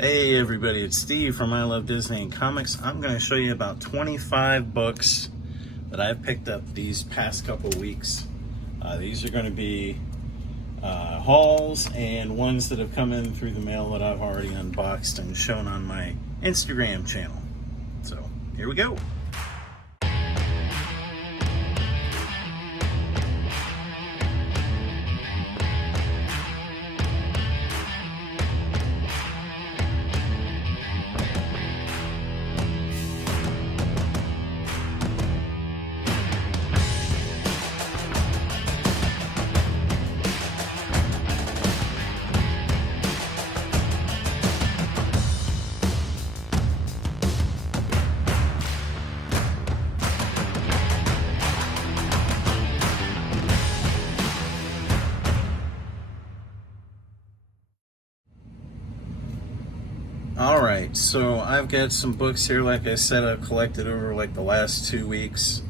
Hey everybody, it's Steve from I Love Disney and Comics. I'm going to show you about 25 books that I've picked up these past couple weeks. These are going to be hauls and ones that have come in through the mail that I've already unboxed and shown on my Instagram channel. So here we go. Alright, so I've got some books here, like I said, I've collected over like the last 2 weeks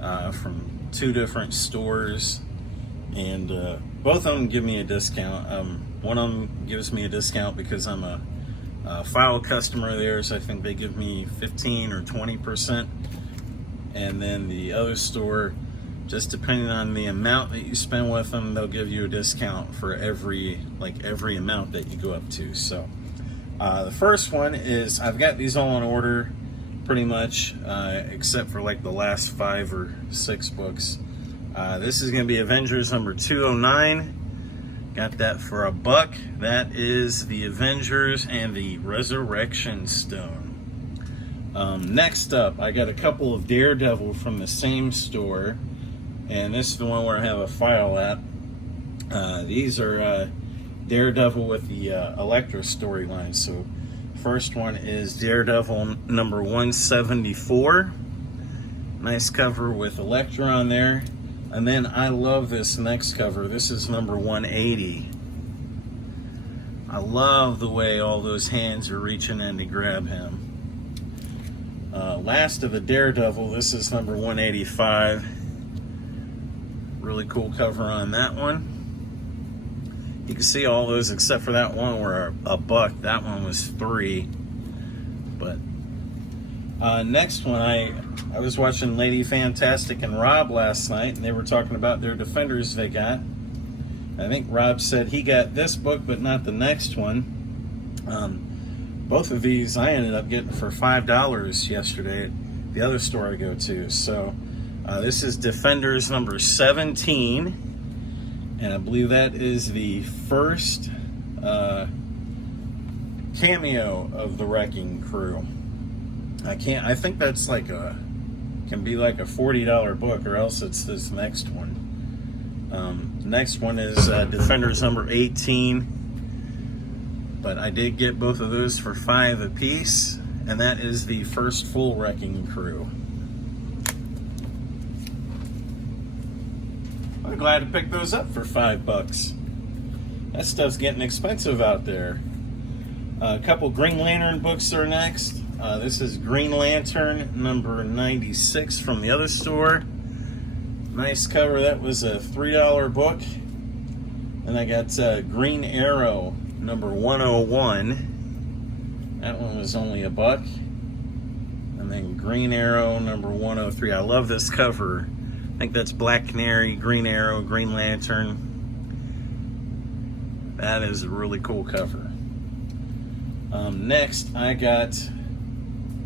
from 2 different stores, and both of them give me a discount. One of them gives me a discount because I'm a file customer of theirs. I think they give me 15 or 20%, and then the other store, just depending on the amount that you spend with them, they'll give you a discount for every amount that you go up to. So the first one is, I've got these all in order pretty much, except for like the last 5 or 6 books. This is going to be Avengers number 209. Got that for $1. That is the Avengers and the Resurrection Stone. Next up, I got a couple of Daredevil from the same store, and this is the one where I have a file at. These are Daredevil with the Elektra storyline. So first one is Daredevil number 174. Nice cover with Elektra on there. And then I love this next cover. This is number 180. I love the way all those hands are reaching in to grab him. Last of the Daredevil, this is number 185. Really cool cover on that one. You can see all those except for that one were $1. That one was $3. But next one, I was watching Lady Fantastic and Rob last night, and they were talking about their Defenders they got. I think Rob said he got this book, but not the next one. Both of these I ended up getting for $5 yesterday at the other store I go to. So this is Defenders number 17. And I believe that is the first cameo of the Wrecking Crew. I think that's like can be like a $40 book, or else it's this next one. Next one is Defenders number 18. But I did get both of those for $5 a piece, and that is the first full Wrecking Crew. I'm glad to pick those up for $5. That stuff's getting expensive out there. A couple Green Lantern books are next. This is Green Lantern number 96 from the other store. Nice cover. That was a $3 book. And I got Green Arrow number 101. That one was only $1. And then Green Arrow number 103. I love this cover. I think that's Black Canary, Green Arrow, Green Lantern. That is a really cool cover. Next, I got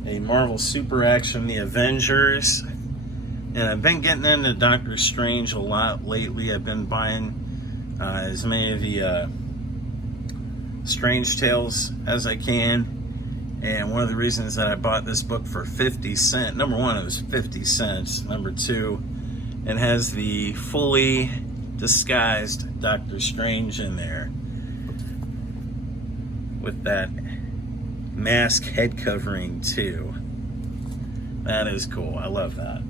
a Marvel Super Action, The Avengers. And I've been getting into Doctor Strange a lot lately. I've been buying as many of the Strange Tales as I can. And one of the reasons that I bought this book for 50 cents, number one, it was 50 cents. Number two, it has the fully disguised Doctor Strange in there with that mask head covering too. That is cool. I love that.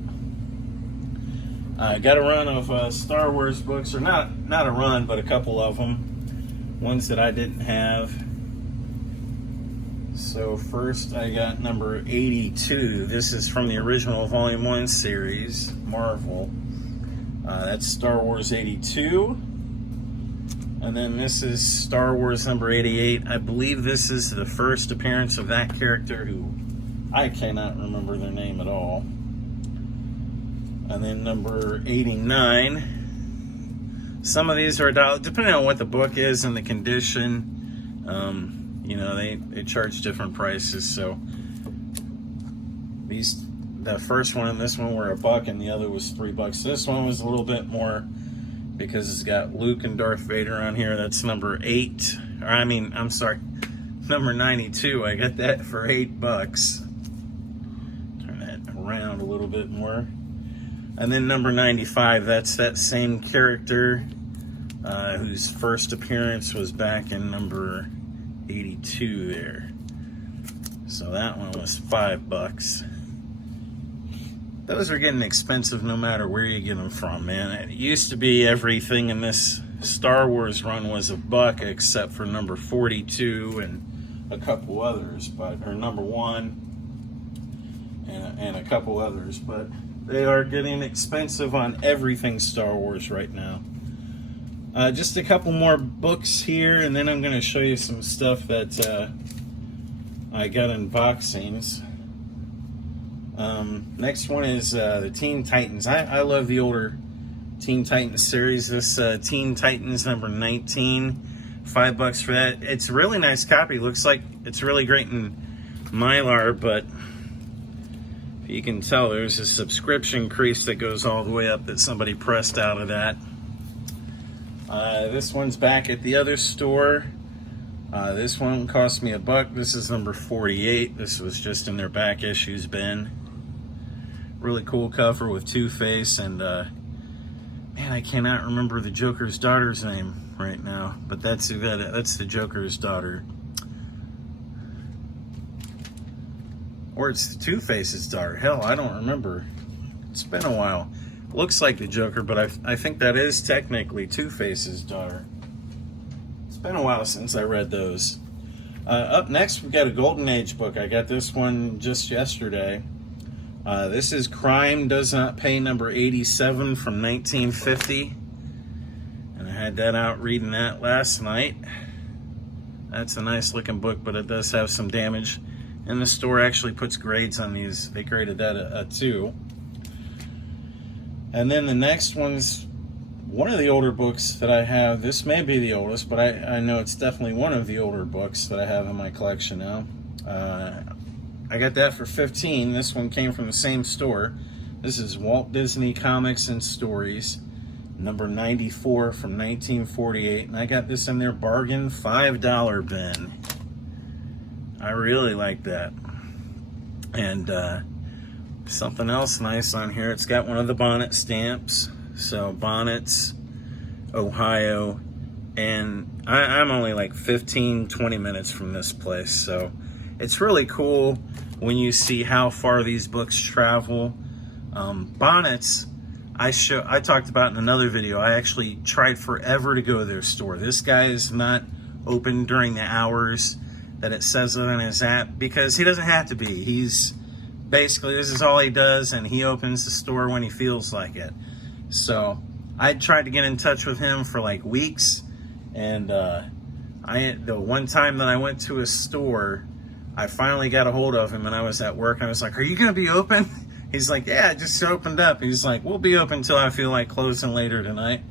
I got a run of Star Wars books, or not a run, but a couple of them. Ones that I didn't have. So first I got number 82. This is from the original Volume 1 series, Marvel. That's Star Wars 82. And then this is Star Wars number 88. I believe this is the first appearance of that character who I cannot remember their name at all. And then number 89. Some of these are $1, depending on what the book is and the condition. You know, they charge different prices. So the first one and this one were $1 and the other was $3. This one was a little bit more because it's got Luke and Darth Vader on here. That's number 8. I'm sorry, number 92. I got that for $8. Turn that around a little bit more. And then number 95, that's that same character whose first appearance was back in number 82 there. So that one was $5. Those are getting expensive no matter where you get them from, man. It used to be everything in this Star Wars run was $1 except for number 42 and a couple others, or number 1 and a couple others, but they are getting expensive on everything Star Wars right now. Just a couple more books here, and then I'm going to show you some stuff that I got unboxings. Next one is the Teen Titans. I love the older Teen Titans series. This Teen Titans number 19, $5 for that. It's a really nice copy. Looks like it's really great in Mylar, but you can tell there's a subscription crease that goes all the way up that somebody pressed out of that. This one's back at the other store. This one cost me $1. This is number 48. This was just in their back issues bin. Really cool cover with Two-Face, and man, I cannot remember the Joker's daughter's name right now, but that's the Joker's daughter. Or it's the Two-Face's daughter. Hell, I don't remember. It's been a while. Looks like the Joker, but I think that is technically Two-Face's daughter. It's been a while since I read those. Up next, we've got a Golden Age book. I got this one just yesterday. This is Crime Does Not Pay number 87 from 1950. And I had that out reading that last night. That's a nice looking book, but it does have some damage. And the store actually puts grades on these. They graded that a 2. And then the next one's one of the older books that I have. This may be the oldest, but I know it's definitely one of the older books that I have in my collection now. I got that for $15. This one came from the same store. This is Walt Disney Comics and Stories, number 94 from 1948. And I got this in their bargain $5 bin. I really like that. And something else nice on here. It's got one of the bonnet stamps. So Bonnets, Ohio. And I'm only like 15-20 minutes from this place. So it's really cool when you see how far these books travel. Bonnets, I talked about in another video. I actually tried forever to go to their store. This guy is not open during the hours that it says it on his app because he doesn't have to be. He's basically, this is all he does, and he opens the store when he feels like it. So I tried to get in touch with him for like weeks, and the one time that I went to his store, I finally got a hold of him, and I was at work, and I was like, "Are you gonna be open?" He's like, "Yeah, I just opened up." He's like, "We'll be open until I feel like closing later tonight."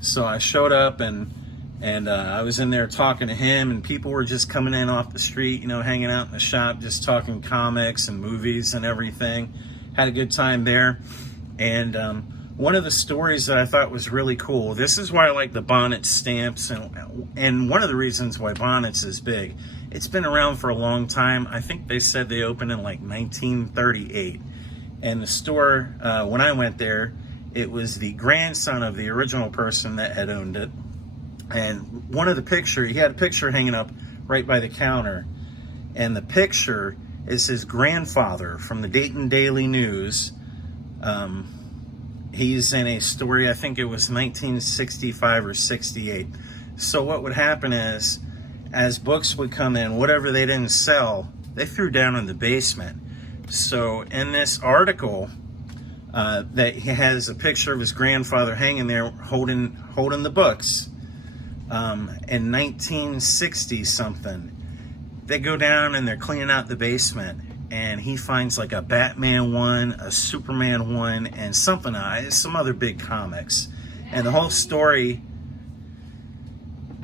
So I showed up, and I was in there talking to him, and people were just coming in off the street, you know, hanging out in the shop, just talking comics and movies and everything. Had a good time there. And one of the stories that I thought was really cool, this is why I like the Bonnets stamps, and one of the reasons why Bonnets is big. It's been around for a long time. I think they said they opened in like 1938. And the store, when I went there, it was the grandson of the original person that had owned it. And one of the picture, he had a picture hanging up right by the counter. And the picture is his grandfather from the Dayton Daily News. He's in a story, I think it was 1965 or 68. So what would happen is, as books would come in, whatever they didn't sell, they threw down in the basement. So in this article, that he has a picture of his grandfather hanging there holding the books. in 1960 something. They go down and they're cleaning out the basement, and he finds like a Batman one, a Superman one, and some other big comics. And the whole story,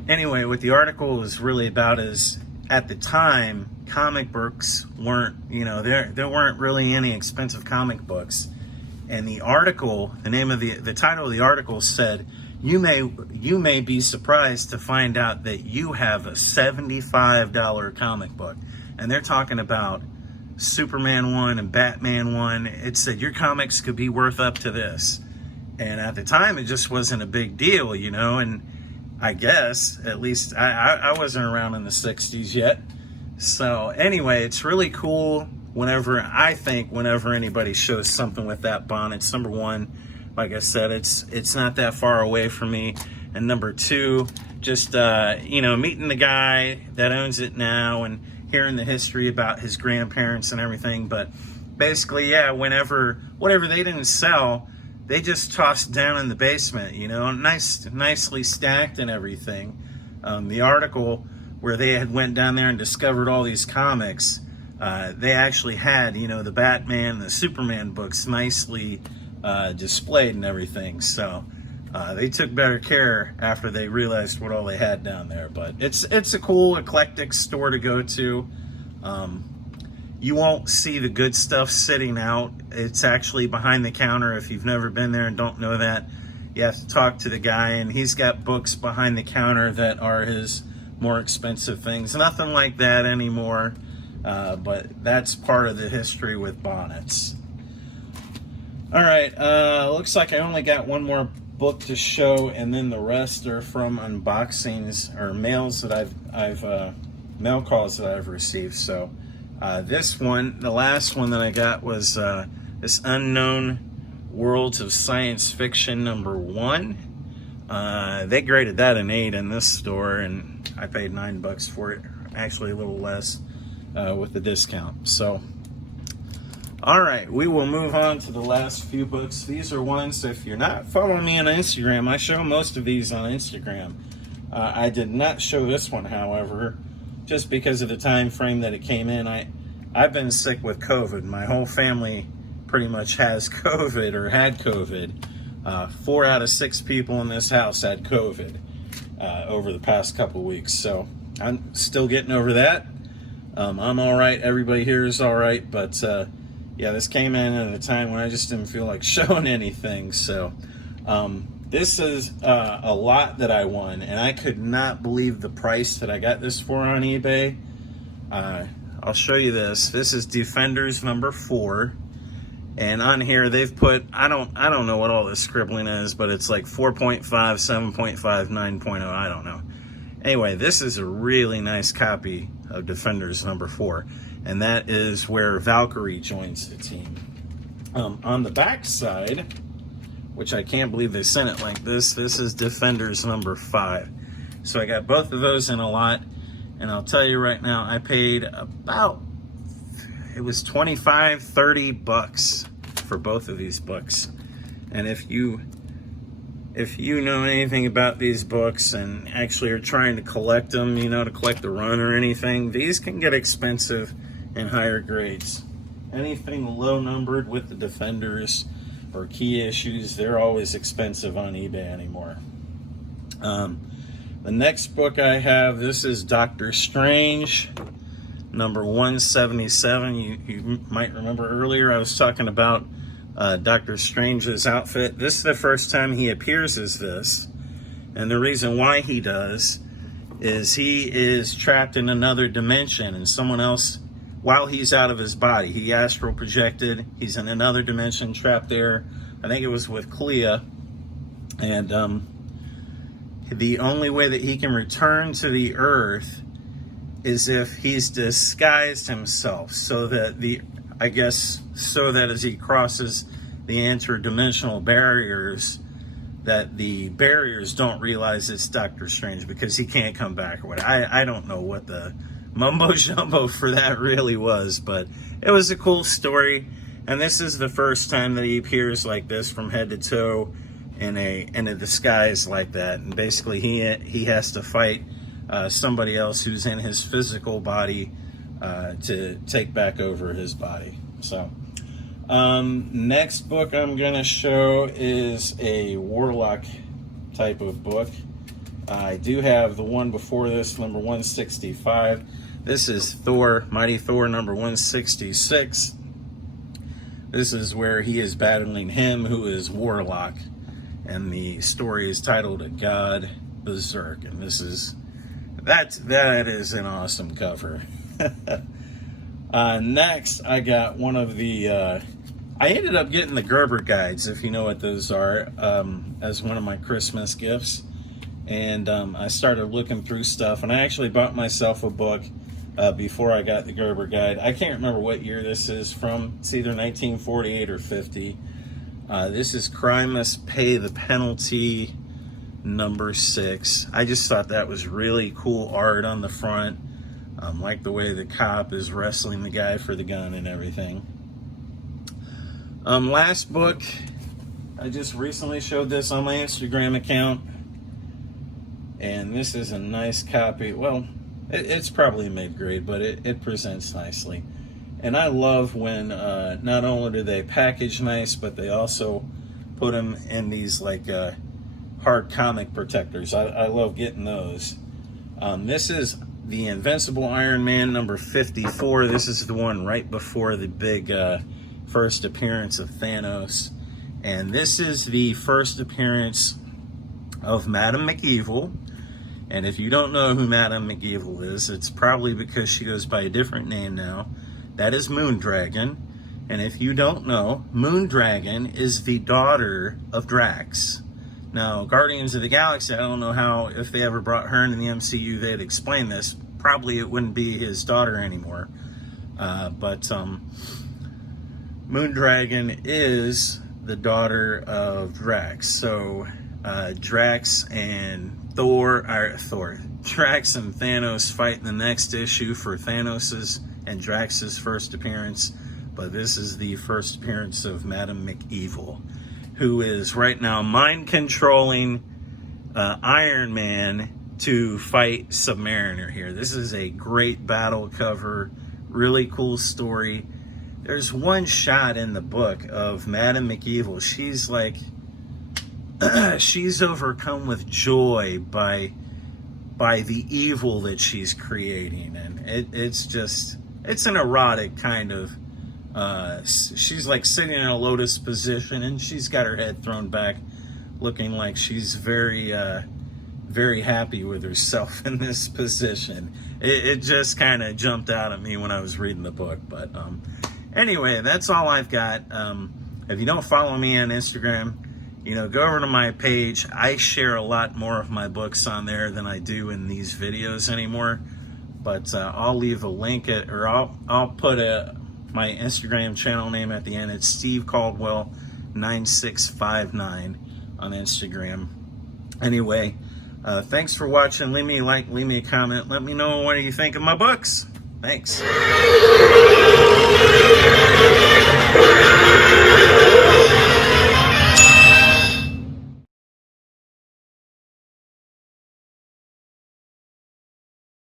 anyway, what the article was really about is, at the time, comic books weren't, there weren't really any expensive comic books. And the article, the title of the article said, you may be surprised to find out that you have a $75 comic book. And they're talking about Superman one and Batman one. It said your comics could be worth up to this. And at the time, it just wasn't a big deal, and I guess, at least I wasn't around in the 60s yet. So anyway, it's really cool whenever anybody shows something with that Bonnets. Number one, like I said, it's not that far away from me. And number two, just, meeting the guy that owns it now and hearing the history about his grandparents and everything. But basically, yeah, whatever they didn't sell, they just tossed down in the basement, nicely stacked and everything. The article where they had went down there and discovered all these comics, they actually had, the Batman and the Superman books nicely displayed and everything. So they took better care after they realized what all they had down there. But it's a cool, eclectic store to go to. You won't see the good stuff sitting out. It's actually behind the counter. If you've never been there and don't know that, you have to talk to the guy, and he's got books behind the counter that are his more expensive things. Nothing like that anymore, but that's part of the history with Bonnets. All right, looks like I only got one more book to show, and then the rest are from unboxings or mails that I've mail calls that I've received. So this one, the last one that I got was this Unknown Worlds of Science Fiction #1. They graded that an 8 in this store, and I paid $9 for it. Actually, a little less with the discount. So, all right, we will move on to the last few books. These are ones, if you're not following me on Instagram, I show most of these on Instagram. I did not show this one, however, just because of the time frame that it came in. I've been sick with COVID. My whole family pretty much has COVID or had COVID. 4 out of 6 people in this house had COVID over the past couple weeks. So I'm still getting over that. I'm all right. Everybody here is all right. But yeah, this came in at a time when I just didn't feel like showing anything. So this is a lot that I won, and I could not believe the price that I got this for on eBay. I'll show you this. This is Defenders #4. And on here they've put, I don't know what all this scribbling is, but it's like 4.5, 7.5, 9.0, I don't know. Anyway, this is a really nice copy of Defenders #4. And that is where Valkyrie joins the team. On the back side, which I can't believe they sent it like this is Defenders #5. So I got both of those in a lot. And I'll tell you right now, I paid about, it was $25, $30 for both of these books. And if you know anything about these books and actually are trying to collect them, to collect the run or anything, these can get expensive in higher grades. Anything low numbered with the Defenders or key issues, they're always expensive on eBay anymore. The next book I have, this is Doctor Strange, number 177. You might remember earlier I was talking about Doctor Strange's outfit. This is the first time he appears as this. And the reason why he does is he is trapped in another dimension, and someone else, while he's out of his body, he astral projected. He's in another dimension, trapped there. I think it was with Clea. And the only way that he can return to the Earth is if he's disguised himself, so that as he crosses the interdimensional barriers, that the barriers don't realize it's Doctor Strange, because he can't come back or what. I don't know what the mumbo jumbo for that really was, but it was a cool story. And this is the first time that he appears like this from head to toe. in a disguise like that, and basically he has to fight somebody else who's in his physical body to take back over his body. So next book I'm gonna show is a warlock type of book. I do have the one before this, number 165. This is Thor, Mighty Thor number 166. This is where he is battling him who is Warlock, and the story is titled A God Berserk, and that is an awesome cover. Next, I got one of the I ended up getting the Gerber guides, if you know what those are, as one of my Christmas gifts. And I started looking through stuff, and I actually bought myself a book before I got the Gerber guide. I can't remember what year this is from. It's either 1948 or 50. This is Crime Must Pay the Penalty number 6. I just thought that was really cool art on the front. Like the way the cop is wrestling the guy for the gun and everything. Last book, I just recently showed this on my Instagram account. And this is a nice copy. Well, it's probably mid-grade, but it presents nicely. And I love when not only do they package nice, but they also put them in these like hard comic protectors. I love getting those. This is the Invincible Iron Man number 54. This is the one right before the big first appearance of Thanos. And this is the first appearance of Madam McEvil. And if you don't know who Madam McEvil is, it's probably because she goes by a different name now. That is Moondragon. And if you don't know, Moondragon is the daughter of Drax. Now, Guardians of the Galaxy, I don't know how, if they ever brought her into the MCU, they'd explain this. Probably it wouldn't be his daughter anymore. But Moondragon is the daughter of Drax. So Drax and Drax and Thanos fight in the next issue for Thanos's and Drax's first appearance, but this is the first appearance of Madam McEvil, who is right now mind-controlling Iron Man to fight Submariner here. This is a great battle cover, really cool story. There's one shot in the book of Madam McEvil. She's like, she's overcome with joy by the evil that she's creating, and it's an erotic kind of she's like sitting in a lotus position, and she's got her head thrown back, looking like she's very happy with herself in this position. It just kind of jumped out at me when I was reading the book. But anyway, that's all I've got. If you don't follow me on Instagram, go over to my page. I share a lot more of my books on there than I do in these videos anymore. But I'll leave a link I'll put my Instagram channel name at the end. It's Steve Caldwell 9659 on Instagram. Anyway, thanks for watching. Leave me a like, leave me a comment. Let me know what you think of my books. Thanks.